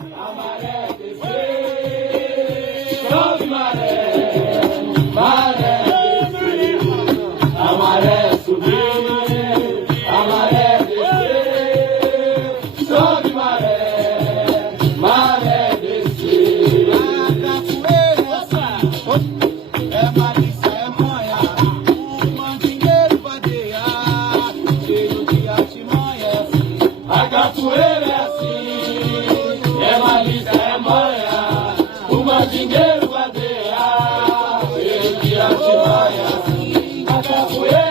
a maré descer, sobe maré, maré descer, a maré subir, a maré descer, sobe maré, maré descer. É malícia, é manha, o mandingueiro vadeia, cheio de artimanha, é assim. A capoeira é assim, é malícia, é manha, o mandingueiro vadeia, cheio de artimanha, é assim. A capoeira